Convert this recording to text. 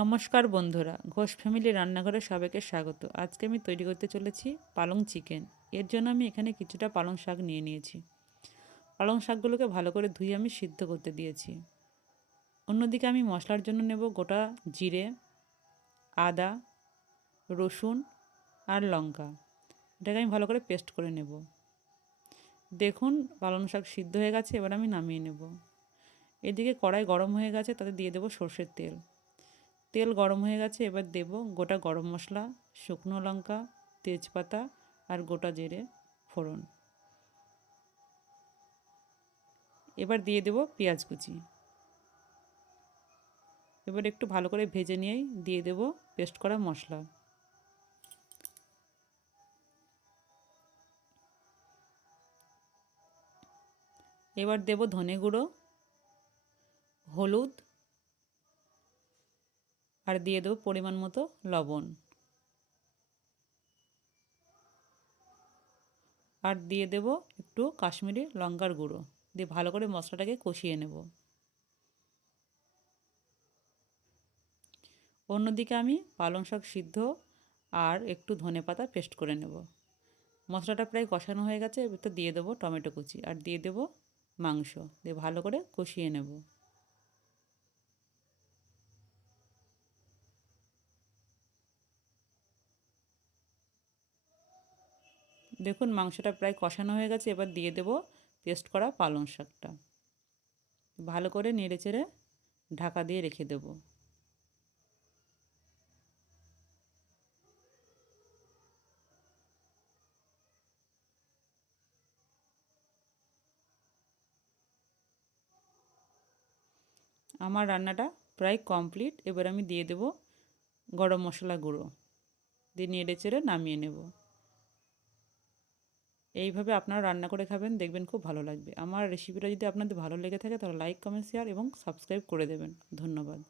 নমস্কার বন্ধুরা, ঘোষ ফ্যামিলি রান্নাঘরে সবাইকে স্বাগত। আজকে আমি তৈরি করতে চলেছি পালং চিকেন। এর জন্য আমি এখানে কিছুটা পালং শাক নিয়ে নিয়েছি। পালং শাকগুলোকে ভালো করে ধুয়ে আমি সিদ্ধ করতে দিয়েছি। অন্যদিকে আমি মশলার জন্য নেব গোটা জিরে, আদা, রসুন আর লঙ্কা। এটাকে আমি ভালো করে পেস্ট করে নেব। দেখুন, পালং শাক সিদ্ধ হয়ে গেছে, এবার আমি নামিয়ে নেব। এদিকে কড়াই গরম হয়ে গেছে, তাতে দিয়ে দেবো সর্ষের তেল। তেল গরম হয়ে গেছে, এবার দেব গোটা গরম মশলা, শুকনো লঙ্কা, তেজপাতা আর গোটা জিরে ফোড়ন। এবার দিয়ে দেব পেঁয়াজ কুচি। এবার একটু ভালো করে ভেজে নিয়েই দিয়ে দেব পেস্ট করা মশলা। এবার দেব ধনে গুঁড়ো, হলুদ আর দিয়ে দেবো পরিমাণ মতো লবণ। আর দিয়ে দেব একটু কাশ্মীরি লঙ্কার গুঁড়ো। দিয়ে ভালো করে মশলাটাকে কষিয়ে নেব। অন্যদিকে আমি পালং শাক সিদ্ধ আর একটু ধনে পাতা পেস্ট করে নেব। মশলাটা প্রায় কষানো হয়ে গেছে, এবার তো দিয়ে দেবো টমেটো কুচি। আর দিয়ে দেবো মাংস। দিয়ে ভালো করে কষিয়ে নেব। দেখুন মাংসটা প্রায় কষানো হয়ে গেছে, এবার দিয়ে দেব পেস্ট করা পালং শাকটা। ভালো করে নেড়ে চেড়ে ঢাকা দিয়ে রেখে দেব। আমার রান্নাটা প্রায় কমপ্লিট, এবার আমি দিয়ে দেব গরম মশলা গুঁড়ো। দিয়ে নেড়ে চেড়ে নামিয়ে নেব। এইভাবে আপনারা রান্না করে খাবেন, দেখবেন খুব ভালো লাগবে। আমার রেসিপিটা যদি আপনাদের ভালো লেগে থাকে তাহলে লাইক কমেন্ট শেয়ার এবং সাবস্ক্রাইব করে দেবেন। ধন্যবাদ।